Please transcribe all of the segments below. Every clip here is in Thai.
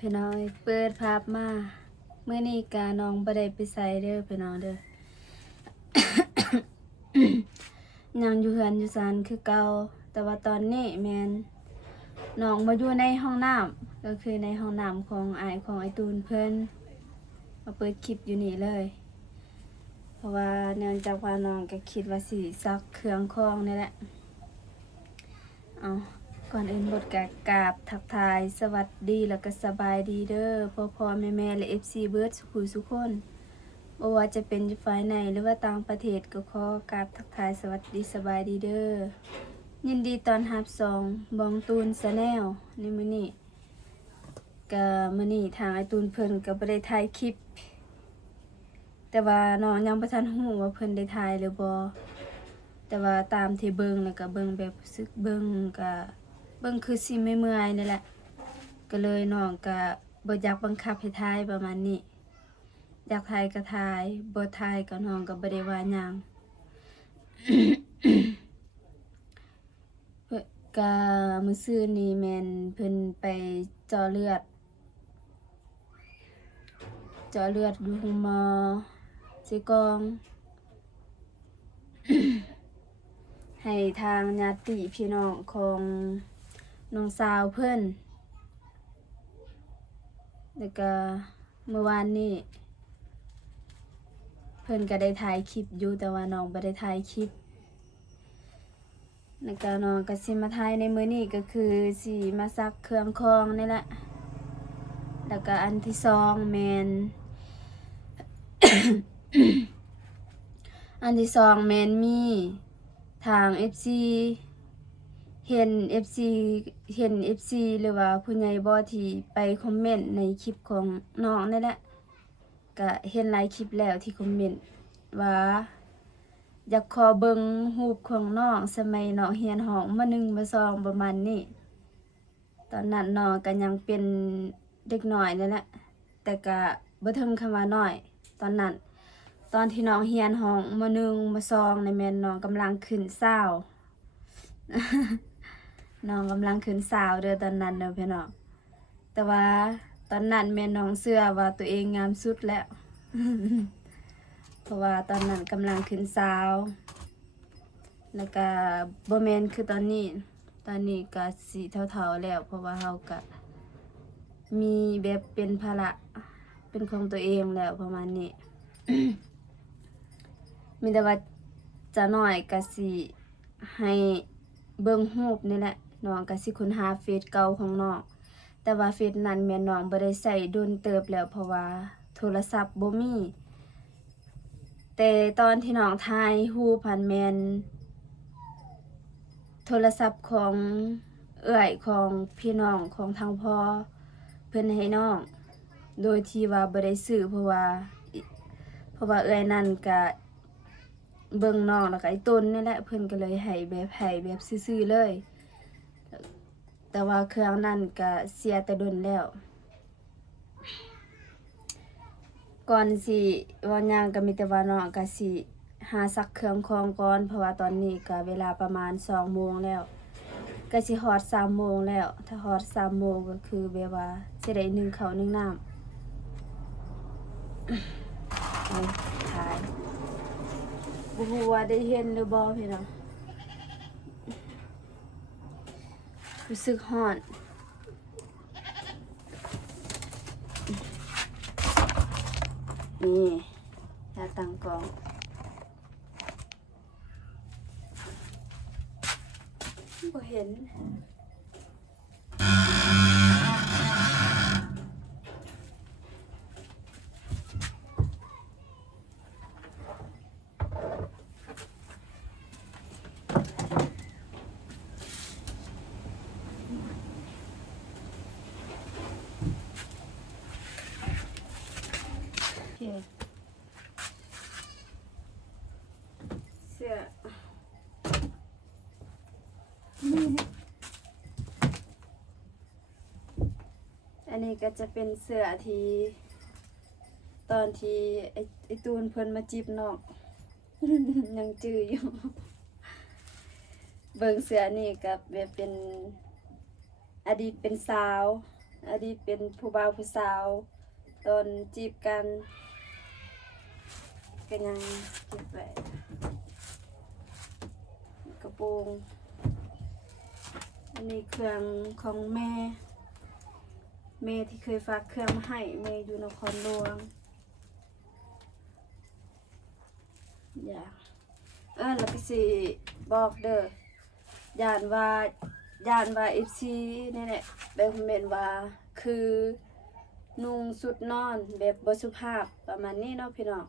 พี่น้องเปิดภาพมาเมื่อนี้กาน้องบ่ได้ไปใส่เด้อพี่น้องเด้อ ยังอยู่เฮือนอยู่ศาลคือเก่าแต่ว่าตอนนี้แม่นน้องมาอยู่ในห้องน้ำก็คือในห้องน้ำของอ้ายของไอ้ตูนเพิ่นมาเปิดคลิปอยู่นี่เลย เพราะว่าเนื่องจากว่าน้องก็คิดว่าสิซักเครื่องคองนี่แหละเอาก่อนอื่นบทกราบทักทายสวัสดีแล้วก็สบายดีเด้อพ่อแม่และ FC เบิร์ดสุคนบ่ว่าจะเป็นอยู่ฝ่ายในหรือว่าต่างประเทศก็ขอกราบทักทายสวัสดีสบายดีเด้อยินดีตอนรับสองบองตูนชาแนลในมื้อนี้ก็มื้อนี้ทางไอ้ตูนเพิ่นก็บ่ได้ถ่ายคลิปแต่ว่าน้องยังบ่ทันฮู้ว่าเพิ่นได้ถ่ายหรือบ่แต่ว่าตามที่เบิ่งแล้วก็เบิ่งแบบรู้สึกเบิ่งก็เบิ่งคือสิเมื่อยๆนี่แหละก็เลยน้องก็บ่อยากบังคับให้ถ่ายประมาณนี้อยากถ่ายก็ถ่ายบ่ถ่ายก็น้องก็บ่ได้ว่าหยัง เพิ่นก็มื้อซื่อนี้แม่นเพิ่นไปเจาะเลือดอยู่โรงหมอสิกอง ให้ทางญาติพี่น้องของน้องสาวเพิ่นแล้วก็เมื่อวานนี้เพิ่นก็ได้ถ่ายคลิปอยู่แต่ว่าน้องบ่ได้ถ่ายคลิปแล้วก็น้องก็สิมาถ่ายในมื้อนี้ก็คือสิมาซักเครื่องคองนี่แหละแล้วก็อันที่สองแม่น อันที่สองแม่นมีทาง FC เห็น FC เห็น FC หรือว่าผู้ใหญ่บ่ที่ไปคอมเมนต์ในคลิปของน้องนี่แหละก็เห็นหลายคลิปแล้วที่คอมเมนต์ว่าอยากขอเบิ่งรูปของน้องสมัยน้องเรียนห้องม.1 ม.2 ประมาณนี้ตอนนั้นน้องก็ยังเป็นเด็กน้อยนั่นแหละแต่ก็บ่ถึงคำว่าน้อยตอนนั้นตอนที่น้องเรียนห้องม.1 ม.2 นี่แม่นน้องกำลังขึ้น20 น้องกำลังขึ้น20เด้อตอนนั้นเด้อพี่น้องแต่ว่าตอนนั้นแม่น้องเชื่อว่าตัวเองงามสุดแล้ว เพราะว่าตอนนั้นกำลังขึ้น20แล้วก็บ่แม่นคือตอนนี้ก็สิเฒ่าๆแล้วเพราะว่าเฮาก็มีแบบเป็นภาระเป็นของตัวเองแล้วประมาณนี้ มีแต่ว่าจะน้อยก็สิให้เบิ่งรูปนี่แหละน้องก็สิค้นหาเฟซเก่าของน้องแต่ว่าเฟซนั้นแม่น้องบ่ได้ใช้โดนเติบแล้วเพราะว่าโทรศัพท์บ่มีแต่ตอนที่น้องถ่ายรูปหันแม่นโทรศัพท์ของเอื้อยของพี่น้องของทางพ่อเพิ่นให้น้องโดยที่ว่าบ่ได้ซื้อเพราะว่าเอื้อยนั่นก็เบิ่งน้องแล้วก็ไอ้ต้นนี่แหละเพิ่นก็เลยให้แบบซื่อๆเลยแต่ว่าเครื่องนั้นก็เสียแต่ดนแล้วก่อนสิว่าหยังก็มีแต่ว่าน้องก็สิหาซักเครื่องคองก่อนเพราะว่าตอนนี้ก็เวลาประมาณ2โมงแล้วก็สิฮอด3โมงแล้วถ้าฮอด3โมงก็คือแบบว่าสิได้นึ่งข้าวนึ่งน้ำ เอาถ่ายบ่ฮู้ว่าได้เห็นหรือบ่พี่น้องรู้สึกร้อนนี่ยาตั้งกล้องบ่เห็นโอเคเสื้ออันนี้ก็จะเป็นเสื้อที่ตอนที่ไอ้ตูนเพิ่นมาจีบน้อง ยังจื้ออยู่ เบิ่งเสื้อนี่กับแบบเป็นอดีตเป็นสาวอ ดีตเป็นผู้บ่าวผู้สาวตอนจีบกันก็ยังเก็บไว้กระโปรงอันนี้เครื่องของแม่ที่เคยฝากเครื่องมาให้แม่อยู่นครหลวงอย่าแล้วก็สิบอกเด้อย่านว่าFCนี่แหละแบบคอมเมนต์ว่าคือนุ่งสุดนอนแบบบ่สุภาพประมาณนี้เนาะพี่น้อง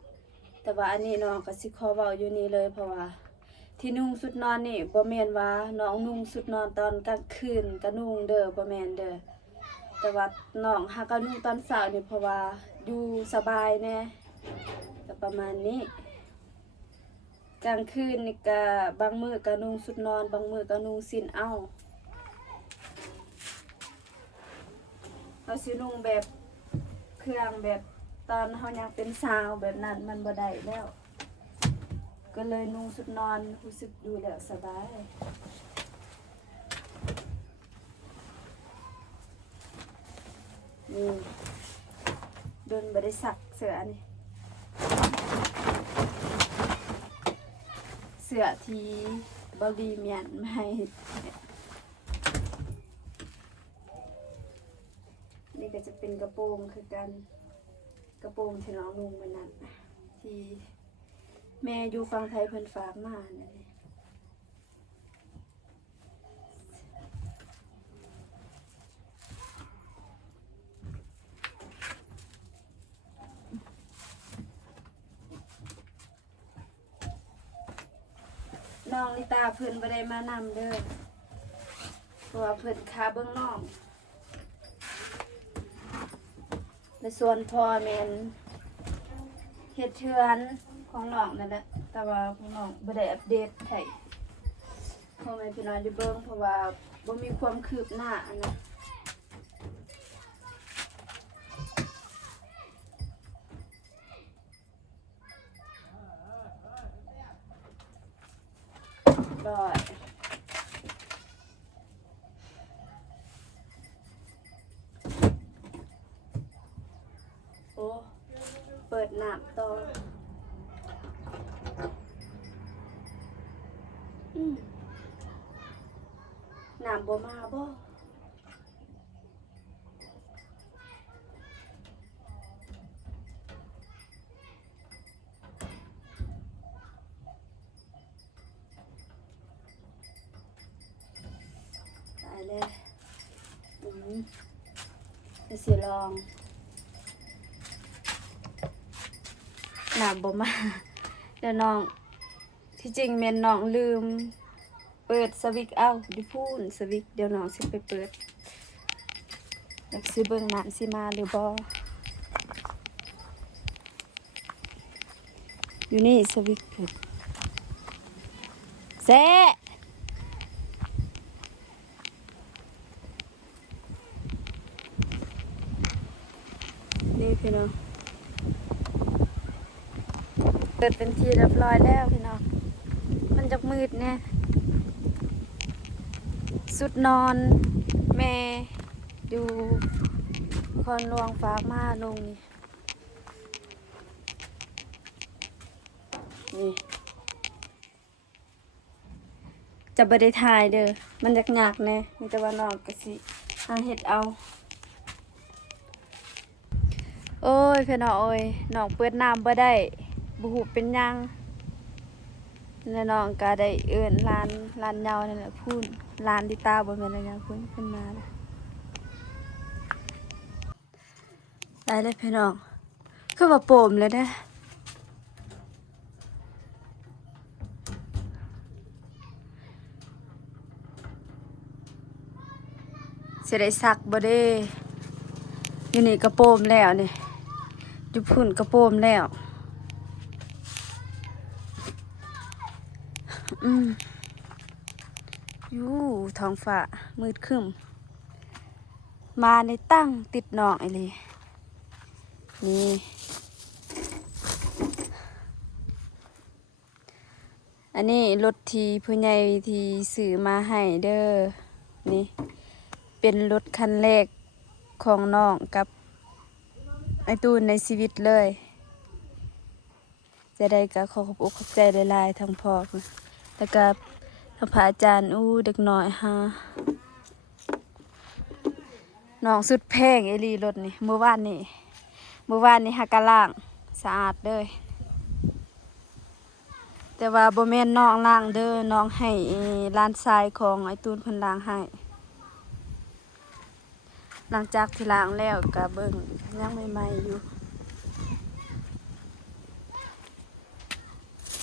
แต่ว่าอันนี้น้องก็สิขอเว้าอยู่นี่เลยเพราะว่าที่นุ่งสุดนอนนี่บ่แม่นว่าน้องนุ่งสุดนอนตอนกลางคืนก็นุ่งเด้อบ่แม่นเด้อแต่ว่าน้องหาก็นุ่งตอนเช้านี่เพราะว่าอยู่สบายแน่ก็ประมาณนี้กลางคืนนี่ก็บางมื้อก็นุ่งสุดนอนบางมื้อก็นุ่งสิ้นเอาสินุ่งแบบเครื่องแบบตอนเฮายังเป็นสาวแบบนั้นมันบ่ได้แล้วก็เลยนุ่งสุดนอนรู้สึกอยู่แล้วสบายนี่โดนบ่ได้ซักเสื้อนี่เสื้อที่บอดีเมียนมาให้นี่ก็จะเป็นกระโปรงคือกันกระโปรงที่น้องนุ่งมันนั้นที่แม่อยู่ฝั่งไทยเพิ่นฝากมาเนี่ยน้องลิตาเพิ่นบ่ได้มานำเด้อเพราะว่าเพิ่นค้าเบื้องนอกในส่วนพ่อแม่นเฮ็ดเทือนของน้องนั่นแหละแต่ว่าของน้องบ่ได้อัปเดตให้พ่อแม่พี่น้องได้เบิ่งเพราะว่าบ่มีความคืบหน้าอันนะร้อยโอ้เปิดน้ำต่อน้ำบ่มาบ่ตายเลยจะสิลองน้ำบ่มาเดี๋ยวน้องที่จริงแม่นน้องลืมเปิดสวิตช์เอาดิพูนสวิตช์เดี๋ยวน้องสิไปเปิดแล้วสิเบิ่งน้ำสิมาหรือบ่อยู่นี่สวิตช์เปิดแซ่นี่พี่น้องเปิดเป็นที่เรียบร้อยแล้วพี่น้องมันจะมืดแน่สุดนอนแม่ดูคอนหลวงฝากมาลงนี่จะบ่ได้ถ่ายเด้อมันยากๆแน่มีแต่ว่าน้องก็สิหาเฮ็ดเอาโอ้ยพี่น้องโอ้ยน้องเปิดน้ำบ่ได้บ่ฮู้เป็นหยังแล้วน้องก็ได้เอิ้นร้านเหยานั่นแหละพูนร้านลิตาบ่แม่นอะไรหยังเพิ่นขึ้นมาแล้วได้เลยพี่น้องคือว่าโปมเลยเด้อสิได้ซักบ่เด้อยู่นี่กระโปมแล้วนี่อยู่พุ่นกระโปมแล้วอยู่ท้องฟ้ามืดครึ้มมาในตั้งติดน้องไอ้เลยนี่อันนี้รถที่ผู้ใหญ่ที่ซื้อมาให้เด้อนี่เป็นรถคันแรก ของน้องกับไอตูนในชีวิตเลยจะได้ก็ขอขอบอกขอบใจหลายๆทั้งพ่อแล้วก็ทั้งพระอาจารย์เด็กน้อยฮะน้องสุดแพงเอลีรถนี่เมื่อวานนี่หากะล่างสะอาดเลยแต่ว่าบ่แม่นน้องล้างเด้อน้องให้ร้านทรายของไอตูนเพิ่นล้างให้หลังจากที่ล้างแล้วก็เบิ่งยังใหม่ๆอยู่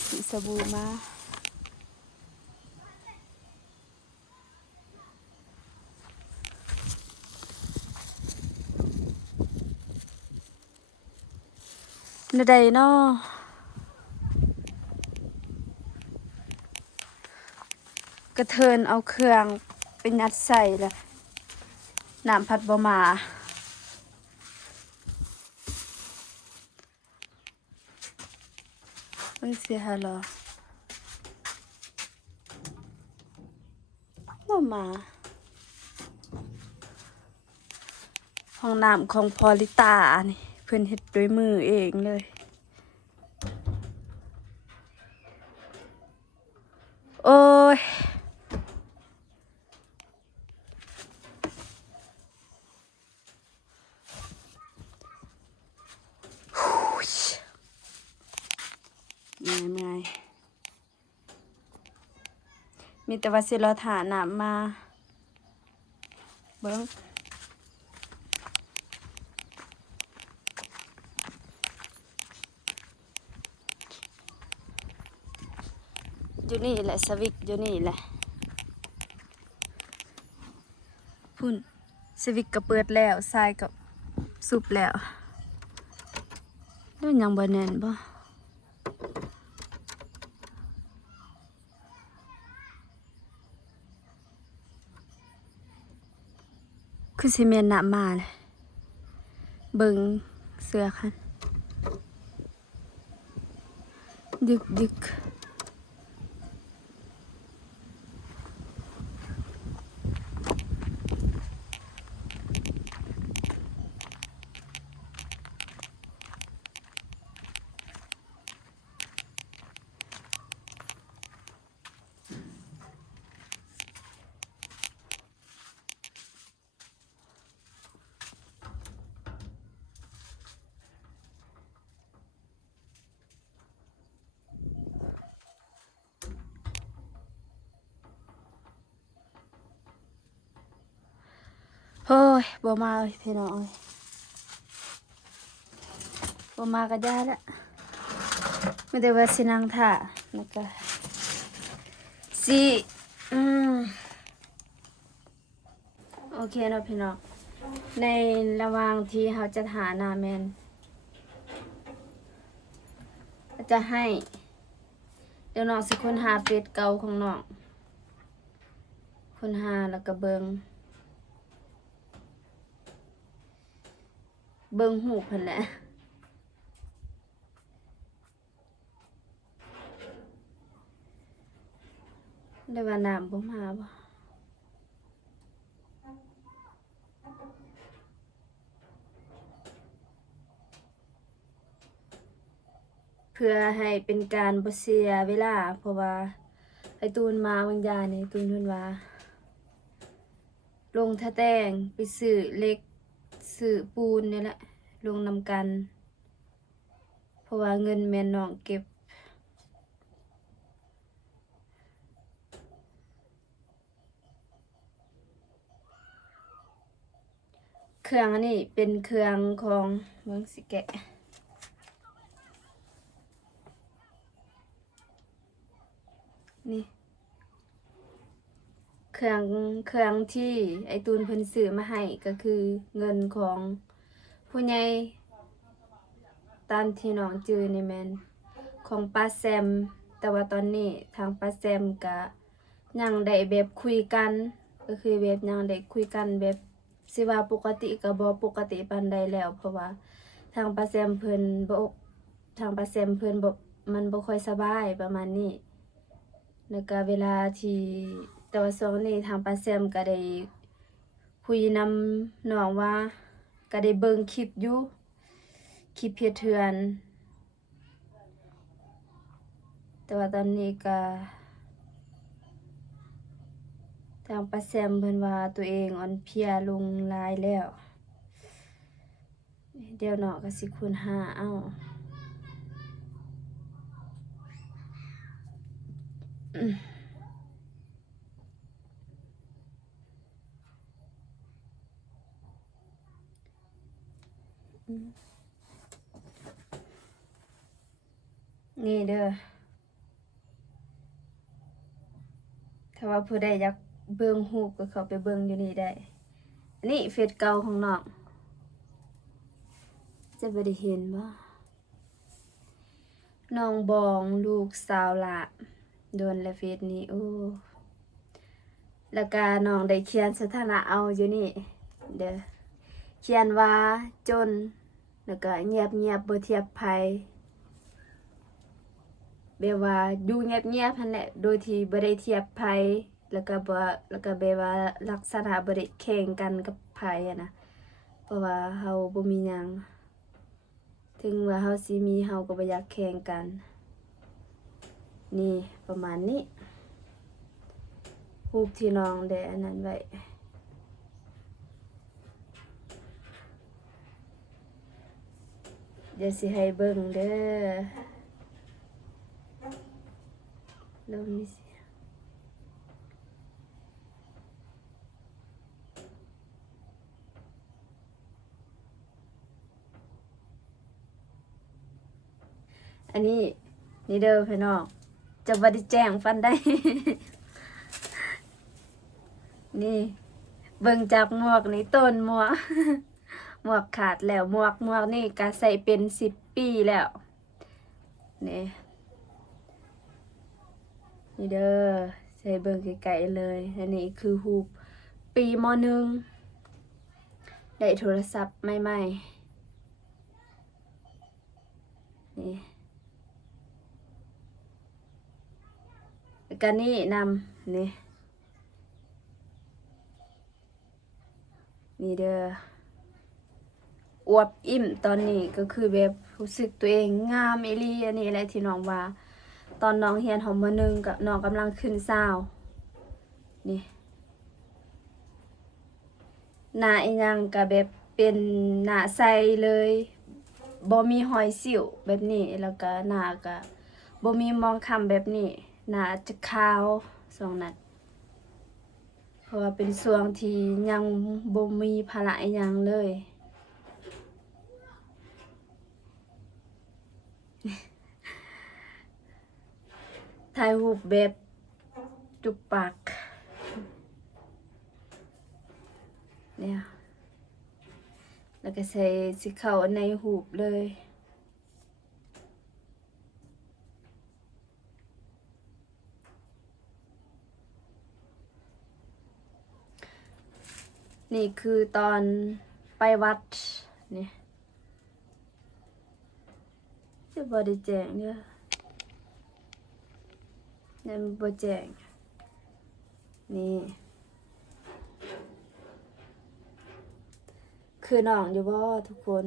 สีสบู่มาเนื้อใดเนาะกระเทินเอาเครื่องเป็นยัดใส่ละน้ำพัดบ่มาเพิ่งเสียหาเหรอบ่มาห้องน้ำของพอลิตานี่เพิ่นเฮ็ดด้วยมือเองเลยโอ้ยเมื่อยมีแต่ว่าสิรอถาน้ำมาเบิ่งอยู่นี่แหละสวิกอยู่นี่แหละพุ่นสวิกก็เปิดแล้วทรายก็สุบแล้วแล้วยังบ่แน่นบ่คือสิแม่นน้ำมาเลยเบิ่งเสื้อคันดึกโอ้ยบ่มาเลยพี่น้องเอ้ยบ่มาก็ได้ละไม่ได้ว่าสินั่งท่าแล้วก็สิโอเคเนาะพี่น้องในระหว่างที่เขาจะหาหน้าแมนจะให้เดี๋ยวน้องสิค้นหาเฟซเก่าของน้องค้นหาแล้วก็เบิ่งหูเพิ่นแหละได้ว่าน้ำบ่มาบ่เพื่อให้เป็นการบ่เสียเวลาเพราะว่าไอ้ตูนมาบางยานี่ตูนเพิ่นว่าลงท่าแต้งไปซื้อเหล็กซื้อปูนนี่แหละลงนำกันเพราะว่าเงินแม่น้องเก็บเครื่องอันนี้เป็นเครื่องของเบิ่งสิแกะนี่เครื่องที่ไอตูนเพิ่นซื้อมาให้ก็คือเงินของผู้ใหญ่ตามที่น้องจื้อนี่แม่นของป้าแซมแต่ว่าตอนนี้ทางป้าแซมก็ยังได้แบบคุยกันก็คือแบบยังได้คุยกันแบบสิว่าปกติก็บ่ปกติปานใดแล้วเพราะว่าทางป้าแซมเพิ่นบ่ทางป้าแซมเพิ่นบ่มันบ่ค่อยสบายประมาณนี้แล้วก็เวลาที่แต่ว่าช่วงนี้ทางป้าแซมก็ได้คุยนำน้องว่า ก็ได้เบิ่งคลิปอยู่คลิปเฮ็ดเทือน แต่ว่าตอนนี้ก็ทางป้าแซมเพิ่นว่าตัวเองอ่อนเพลียลงหลายแล้ว เดี๋ยวเนาะก็สิคูณ5เอานี่เด้อถ้าว่าผู้ใดอยากเบิ่งรูปก็เข้าไปเบิ่งอยู่นี่ได้ อันนี้เฟซเก่าของน้องจะบ่ได้เห็นบ่น้องบองลูกสาวหละโดนและเฟซนี้โอ้แล้วก็น้องได้เขียนสถานะเอาอยู่นี่เด้อเขียนว่าจนแล้วก็เงียบบ่เทียบภัยแบบว่าอยู่เงียบๆหั่นแหละโดยที่บ่ได้เทียบภัยแล้วก็แบบว่าลักษณะบ่ได้แข่งกันกับไผอะนะเพราะว่าเฮาบ่มีหยังถึงว่าเฮาสิมีเฮาก็บ่อยากแข่งกันนี่ประมาณนี้รูปที่น้องได้อันนั้นไว้เดี๋ยวสิให้เบิ่งเด้อเริ่มมีเสียงอันนี้นี่เด้อพี่น้องจะบ่ได้แจ้งฟันได้ นี่เบิ่งจากหมวกนี่ต้นหมวก หมวกขาดแล้วหมวกนี่ก็ใส่เป็น10 ปีแล้วนี่นี่เด้อใส่เบิ่งไกลๆเลยอันนี้คือรูปปีม.1ได้โทรศัพท์ใหม่ๆนี่แล้วก็นี่นำนี่นี่เด้ออวบอิ่มตอนนี้ก็คือแบบรู้สึกตัวเองงามอีหลีอันนี้แหละที่น้องว่าตอนน้องเรียนหอม.1กับน้องกำลังขึ้นซาวนี่หน้าอีหยังก็แบบเป็นหน้าใสเลยบ่มีรอยสิวแบบนี้แล้วก็หน้าก็บ่มีหมองคล้ำแบบนี้หน้าจะขาวช่วงนั้นเพราะว่าเป็นช่วงที่ยังบ่มีภาระอีหยังเลยถ่ายรูปแบบจุกปากเนี่ยแล้วก็ใส่สิเข้าในรูปเลยนี่คือตอนไปวัดนี่จะบ่ได้แจ้งเด้อนั่นบ่แจ้งนี่คือน้องอยู่บ่ทุกคน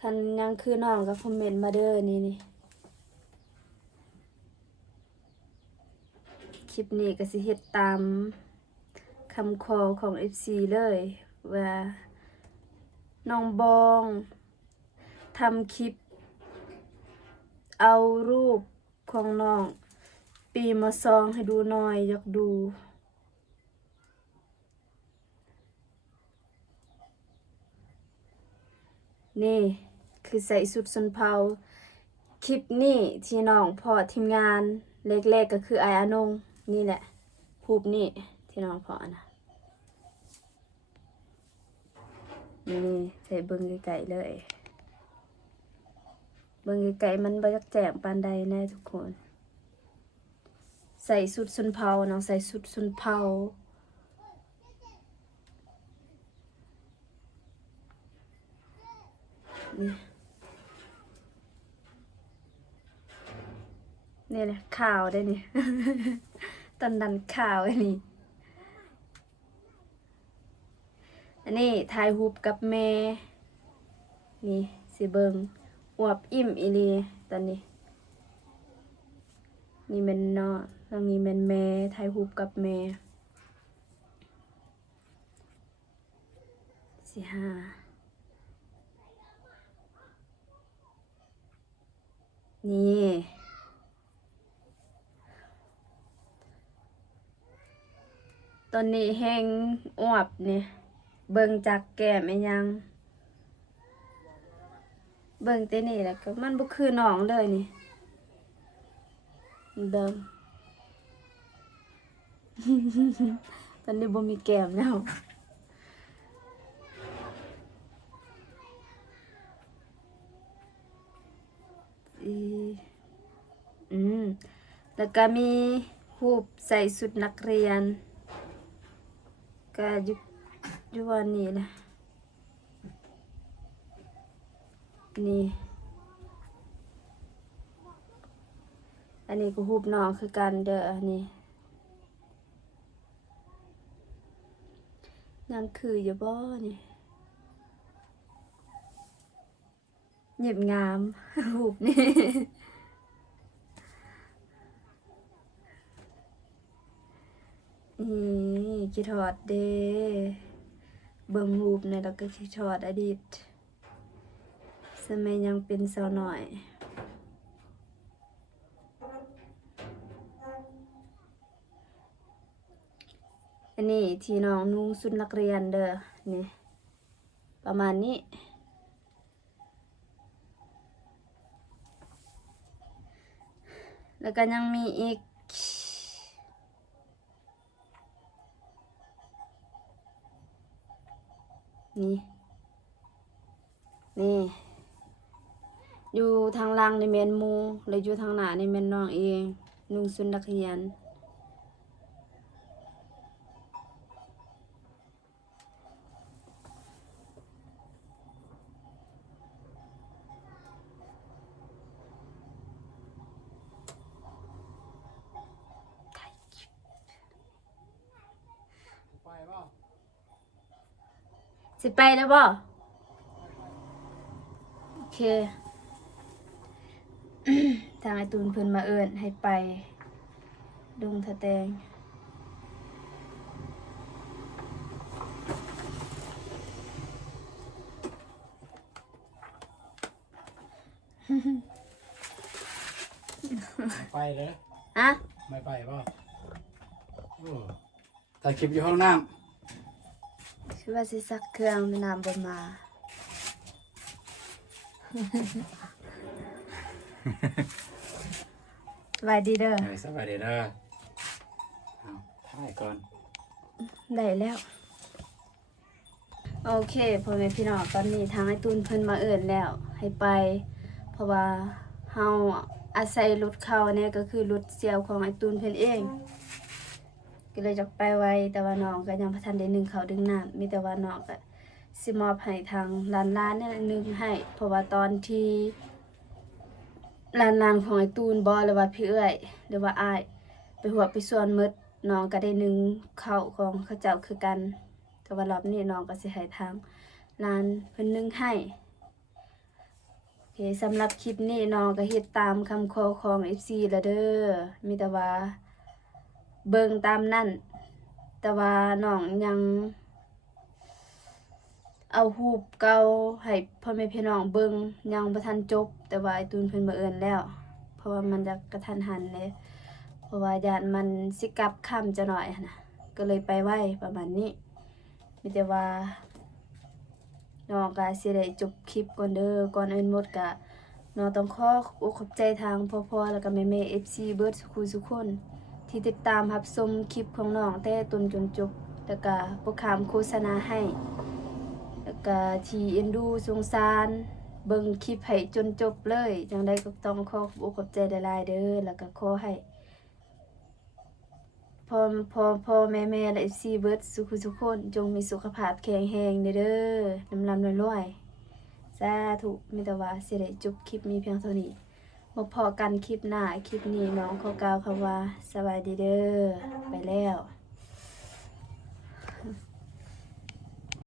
คันยังคือน้องก็คอมเมนต์มาเด้อนี่คลิปนี้ก็สิเฮ็ดตามคำขอของ FC เลยว่าน้องบองทำคลิปเอารูปของน้องปีม.2ให้ดูหน่อยอยากดูนี่คือใส่สุดชนเผ่าคลิปนี้ที่น้องพอทีมงานแรกๆก็คืออายอานงนี่แหละรูปนี้ที่น้องพอนะนี่ใส่เบิ่งไกลๆเลยเบิ่งไกลๆมันบ่อยากแจ้งปานใดแน่ทุกคนใส่สุดชนเผ่าน้องใส่สุดชนเผ่านี่แหละข่าวได้นี่ ตอนนั้นข่าวอันนี้ นี้ถ่ายรูปกับแม่นี่สิเบิงอวบอิ่มอีหลีตอนนี้นี่เป็นเนาะตรงนี้เป็นแม่ถ่ายรูปกับแม่สิหานี่ตอนนี้แห้งอวบนี่เบิ่งจากแก้มอีหยังเบิ่งแต่นี่แหละก็มันบ่คือน้องเลยนี่เบิ่ง ตอนนี้บ่มีแก้มแล้วอีแล้วก็มีรูปใส่ชุดนักเรียนก็อยู่วันนี้แหละนี่อันนี้ก็รูปน้องคือกันเด้ออันนี้ยังคืออยู่บ่นี่เงียบงาม รูปนี่ นี่คิดฮอดเด้เบิ่งรูปเนี่ยแล้วก็คิดฮอดอดีตสมัยยังเป็นสาวน้อยอันนี้ที่น้องนุ่งชุดนักเรียนเด้อนี่ประมาณนี้แล้วก็ยังมีอีกนี่อยู่ทางล่างนี่แม่นหมู่แล้วอยู่ทางหน้านี่แม่นน้องเองนุ่งชุดนักเรียนสิไปแล้วบ่โอเค ทางไอตูนเพิ่นมาเอิ้นให้ไปดงทะแตง ไปเลย อะ ไม่ไปเปล่าโอ้ถ่ายคลิปอยู่ห้องน้ คือว่าสิซักเครื่องน้ำบ่มา สบายดีเด้อ ำสบายดีเด้อเอาถ่ายก่อน ได้แล้ว โอเคพ่อแม่พี่น้องตอนนี้ทางไอตูนเพิ่นมาเอิ้นแล้ว ให้ไป เพราะว่าเฮาอาศัยรถเขาเนี่ยก็คือรถเสี่ยวของไอตูนเพิ่นเอง ก็เลยจะไปไว้แต่ว่าน้องก็ยังบ่ทันได้นึ่งข้าวนึ่งน้ำมีแต่ว่าน้องก็สิมอบให้ทางร้านเนี่ยนึ่งให้ เพราะว่าตอนที่ร้านของไอตูนบ่หรือว่าพี่เอื้อยหรือว่าอ้ายไปหัวไปส่วนหมดน้องก็ได้นึ่งข้าวของเขาเจ้าคือกันแต่ว่ารอบนี้น้องก็สิให้ทางร้านเพิ่นนึ่งให้โอเคสำหรับคลิปนี้น้องก็เฮ็ดตามคำขอของ FC แล้วเด้อมีแต่ว่าเบิ่งตามนั่นแต่ว่าน้องยังเอารูปเก่าให้พ่อแม่พี่น้องเบิ่งยังบ่ทันจบแต่ว่าไอ้ตูนเพิ่นมาเอิ้นแล้วเพราะว่ามันจะกระทันหันเลยเพราะว่าญาติมันสิกลับค่ำจะหน่อยนะก็เลยไปไว้ประมาณนี้มีแต่ว่าน้องก็สิได้จบคลิปก่อนเด้อก่อนอื่นหมดก็น้องต้องขอบใจทางพ่อๆแล้วก็แม่ๆ FC เบิดทุกคนที่ติดตามรับชมคลิปของน้องแต่ต้นจนจบแล้วก็บ่ข้ามโฆษณาให้แล้วก็ที่เอ็นดูสงสารเบิ่งคลิปให้จนจบเลยจังได๋ก็ต้องขอบใจหลายๆเด้อแล้วก็ขอให้พ่อแม่และ FC เบิดทุกคนจงมีสุขภาพแข็งแรงเด้อลำรวยๆสาธุมีแต่ว่าสิได้จบคลิปมีเพียงเท่านี้มาพอกันคลิปหน้าคลิปนี้น้องขอกล่าวคำว่าสวัสดีเด้อไปแล้ว